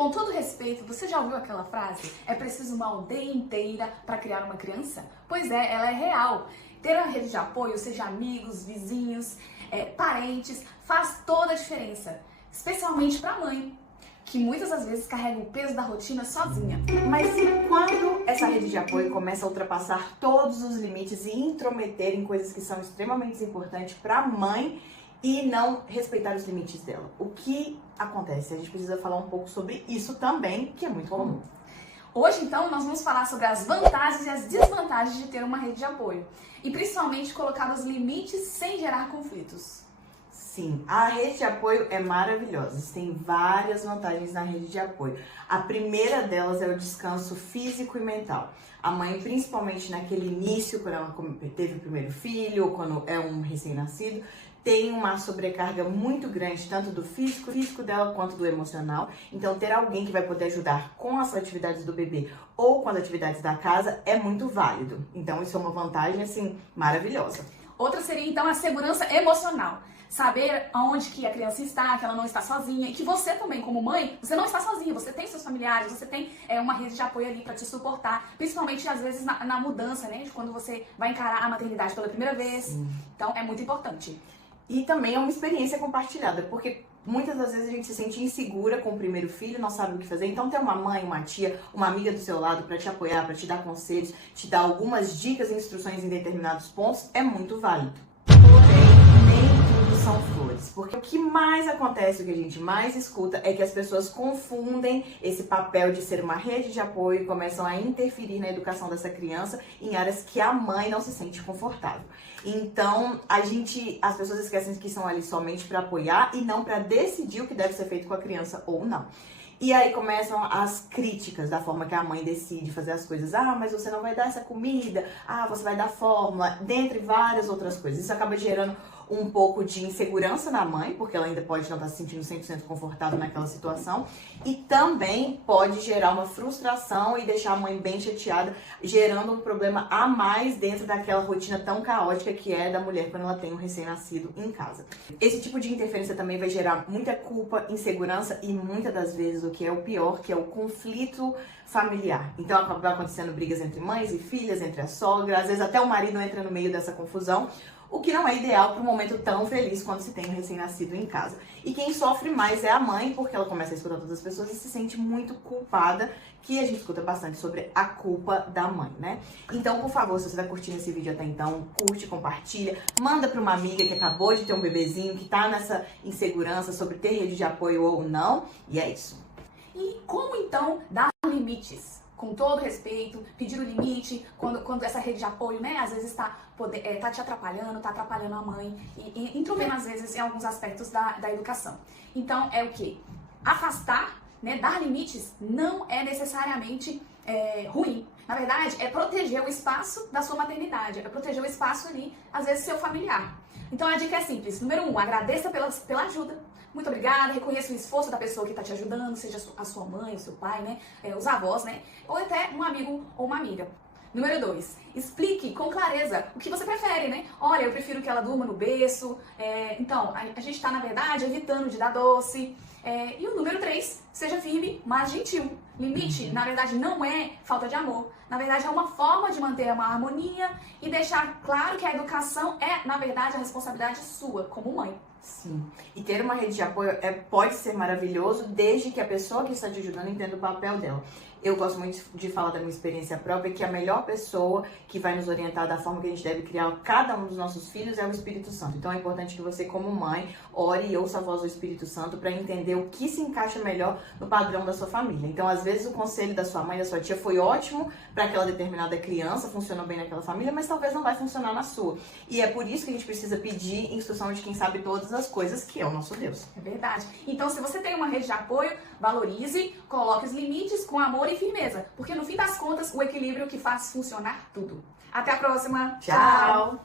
Com todo respeito, você já ouviu aquela frase? É preciso uma aldeia inteira para criar uma criança? Pois é, ela é real. Ter uma rede de apoio, seja amigos, vizinhos, parentes, faz toda a diferença. Especialmente para a mãe, que muitas das vezes carrega o peso da rotina sozinha. Mas e quando essa rede de apoio começa a ultrapassar todos os limites e intrometer em coisas que são extremamente importantes para a mãe e não respeitar os limites dela? O que acontece? A gente precisa falar um pouco sobre isso também, que é muito comum. Hoje, então, nós vamos falar sobre as vantagens e as desvantagens de ter uma rede de apoio. E principalmente colocar os limites sem gerar conflitos. Sim, a rede de apoio é maravilhosa. Tem várias vantagens na rede de apoio. A primeira delas é o descanso físico e mental. A mãe, principalmente naquele início, quando ela teve o primeiro filho, ou quando é um recém-nascido, tem uma sobrecarga muito grande, tanto do físico dela quanto do emocional. Então, ter alguém que vai poder ajudar com as atividades do bebê ou com as atividades da casa é muito válido. Então, isso é uma vantagem, assim, maravilhosa. Outra seria, então, a segurança emocional. Saber aonde que a criança está, que ela não está sozinha e que você também, como mãe, você não está sozinha, você tem seus familiares, você tem uma rede de apoio ali para te suportar, principalmente às vezes na mudança, né, de quando você vai encarar a maternidade pela primeira vez. Sim. Então é muito importante. E também é uma experiência compartilhada, porque muitas das vezes a gente se sente insegura com o primeiro filho, não sabe o que fazer. Então ter uma mãe, uma tia, uma amiga do seu lado para te apoiar, para te dar conselhos, te dar algumas dicas e instruções em determinados pontos é muito válido. São flores, porque o que mais acontece, o que a gente mais escuta é que as pessoas confundem esse papel de ser uma rede de apoio e começam a interferir na educação dessa criança em áreas que a mãe não se sente confortável. Então, as pessoas esquecem que são ali somente para apoiar e não para decidir o que deve ser feito com a criança ou não. E aí começam as críticas da forma que a mãe decide fazer as coisas. Ah, mas você não vai dar essa comida. Ah, você vai dar fórmula. Dentre várias outras coisas. Isso acaba gerando um pouco de insegurança na mãe, porque ela ainda pode não estar se sentindo 100% confortável naquela situação. E também pode gerar uma frustração e deixar a mãe bem chateada, gerando um problema a mais dentro daquela rotina tão caótica que é da mulher quando ela tem um recém-nascido em casa. Esse tipo de interferência também vai gerar muita culpa, insegurança e muitas das vezes o que é o pior, que é o conflito familiar. Então acaba acontecendo brigas entre mães e filhas, entre a sogra, às vezes até o marido entra no meio dessa confusão, o que não é ideal para um momento tão feliz quando se tem um recém-nascido em casa. E quem sofre mais é a mãe, porque ela começa a escutar todas as pessoas e se sente muito culpada, que a gente escuta bastante sobre a culpa da mãe, né? Então, por favor, se você está curtindo esse vídeo até então, curte, compartilha, manda para uma amiga que acabou de ter um bebezinho, que tá nessa insegurança sobre ter rede de apoio ou não, e é isso. E como então dar limites? Com todo respeito, pedir o limite, quando essa rede de apoio, né, às vezes tá te atrapalhando, tá atrapalhando a mãe e intrometendo, às vezes, em alguns aspectos da educação. Então, é o quê? Afastar, né, dar limites não é necessariamente ruim. Na verdade, é proteger o espaço da sua maternidade, é proteger o espaço ali, às vezes, seu familiar. Então, a dica é simples. Número 1, agradeça pela ajuda. Muito obrigada, reconheça o esforço da pessoa que está te ajudando, seja a sua mãe, o seu pai, né, os avós, né, ou até um amigo ou uma amiga. Número 2, explique com clareza o que você prefere, né? Olha, eu prefiro que ela durma no berço, então, a gente está, na verdade, evitando de dar doce. E o número 3, seja firme, mas gentil. Limite, na verdade, não é falta de amor. Na verdade, é uma forma de manter uma harmonia e deixar claro que a educação é, na verdade, a responsabilidade sua, como mãe. Sim. E ter uma rede de apoio pode ser maravilhoso, desde que a pessoa que está te ajudando entenda o papel dela. Eu gosto muito de falar da minha experiência própria, que a melhor pessoa que vai nos orientar da forma que a gente deve criar cada um dos nossos filhos é o Espírito Santo. Então é importante que você, como mãe, ore e ouça a voz do Espírito Santo para entender o que se encaixa melhor no padrão da sua família. Então, às vezes, o conselho da sua mãe, da sua tia foi ótimo para aquela determinada criança, funcionou bem naquela família, mas talvez não vai funcionar na sua. E é por isso que a gente precisa pedir instrução de quem sabe todas as coisas, que é o nosso Deus. É verdade. Então, se você tem uma rede de apoio, valorize, coloque os limites com amor e firmeza, porque no fim das contas, o equilíbrio que faz funcionar tudo. Até a próxima. Tchau!